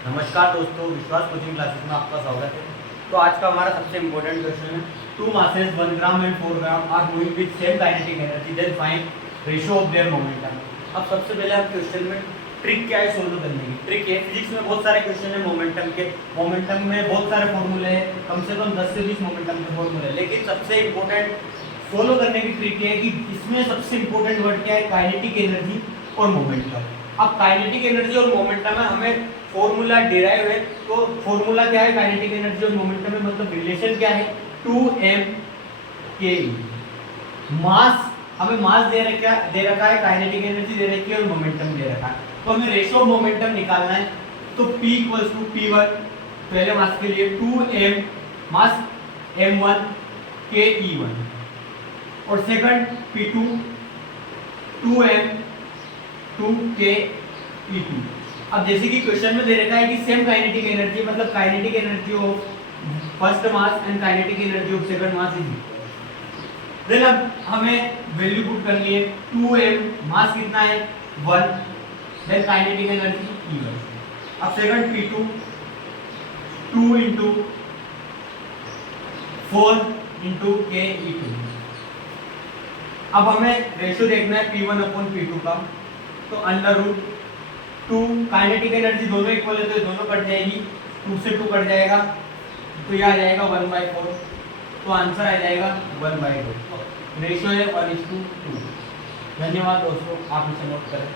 नमस्कार दोस्तों, विश्वास कोचिंग क्लासेस में आपका स्वागत है। तो आज का हमारा सबसे इम्पोर्टेंट क्वेश्चन है, two masses 1 gram and 4 gram are moving with same kinetic energy, then find ratio of their momentum. अब सबसे पहले हम क्वेश्चन में ट्रिक क्या है सोल्व करने की। ट्रिक है, फिजिक्स में बहुत सारे क्वेश्चन है मोमेंटम के। मोमेंटम में बहुत सारे फॉर्मूले हैं, कम से कम 10 से 20 मोमेंटम के फॉर्मूले हैं, लेकिन सबसे इम्पोर्टेंट सोल्व करने की ट्रिक है कि इसमें सबसे इम्पोर्टेंट वर्ड क्या है, काइनेटिक एनर्जी और मोमेंटम। अब काइनेटिक एनर्जी और मोमेंटम में हमें फॉर्मूला डिराइव है, तो फॉर्मूला क्या है काइनेटिक एनर्जी और मोमेंटम में, मतलब रिलेशन क्या है, 2m/k। मास, हमें मास दे रखा है, काइनेटिक एनर्जी दे रखी है और मोमेंटम दे रखा है, तो हमें रेशियो ऑफ मोमेंटम निकालना है। तो P = P1 पहले मास के लिए, 2m मास m1 k e1, और second P2 2m 2k e2। अब जैसे कि क्वेश्चन में दे रखा है कि सेम काइनेटिक एनर्जी, मतलब kinetic energy of first mass and kinetic energy of second mass is equal. Then अब हमें वैल्यू पुट करनी है, 2m मास कितना है 1, देन काइनेटिक एनर्जी e1। अब सेकंड P2 2 × 4 × k e2। अब हमें रेशियो देखना है P1/P2 का, तो √2, काइनेटिक एनर्जी दोनों इक्वल है तो ये दोनों कट जाएगी, 2 से 2 कट जाएगा, तो ये आ जाएगा 1/4, तो आंसर आ जाएगा 1/2। रेशियो है 1:2। धन्यवाद दोस्तों, आप इसे नोट करें।